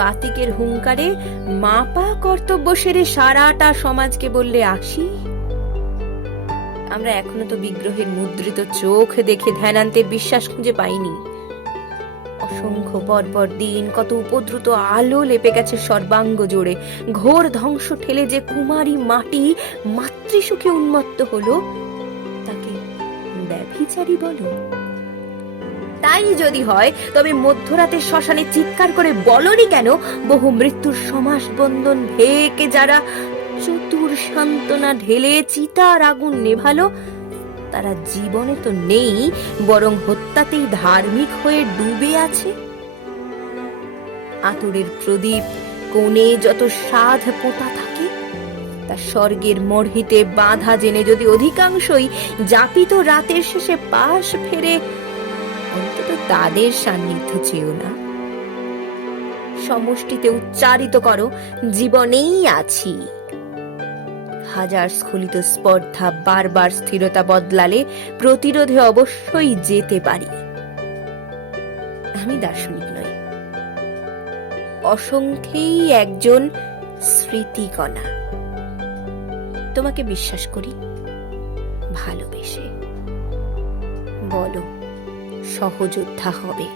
বাতিকের হুঙ্কারে মাপা কর্তব্য সেরে সারাটা সমাজকে বললে আসি। আমরা এখনো তো বিগ্রহের মুদ্রিত চোখ দেখে ধ্যানান্তের বিশ্বাস খুঁজে পাইনি। অসংখ্য বর্বর দিন, কত উপদ্রুত আলো লেপে গেছে সর্বাঙ্গ জুড়ে। ঘোর ধ্বংস ঠেলে যে কুমারী মাটি মাতৃসুখে উন্মত্ত হলো, তাকে ব্যভিচারী বলো? তাই যদি হয় তবে মধ্যরাতের শ্মশানে চিৎকার করে বলনি কেন, বহু মৃত্যুর সমাস বন্ধন ভেকে যারা চতুর সান্ত্বনা ঢেলে চিতার আগুন নেভালো, তারা জীবনে তো নেই, বরং হত্যাতেই ধার্মিক হয়ে ডুবে আছে। আতরের প্রদীপ কোণে যত সাধ পোতা থাকে, তা স্বর্গের মরহিতে বাঁধা জেনে যদি অধিকাংশই যাপিত রাতের শেষে পাশ ফেরে, অন্তত তাদের সান্নিধ্য চেয়েও না। সমষ্টিতে উচ্চারিত করো, জীবনেই আছি। হাজার স্খলিত স্পর্ধা বারবার স্থিরতা বদলালে প্রতিরোধে অবশ্যই যেতে পারি। আমি দার্শনিক নই, অসংখ্যেই একজন স্মৃতিকণা। তোমাকে বিশ্বাস করি, ভালোবেসে। বলো, সহযোদ্ধা হবে?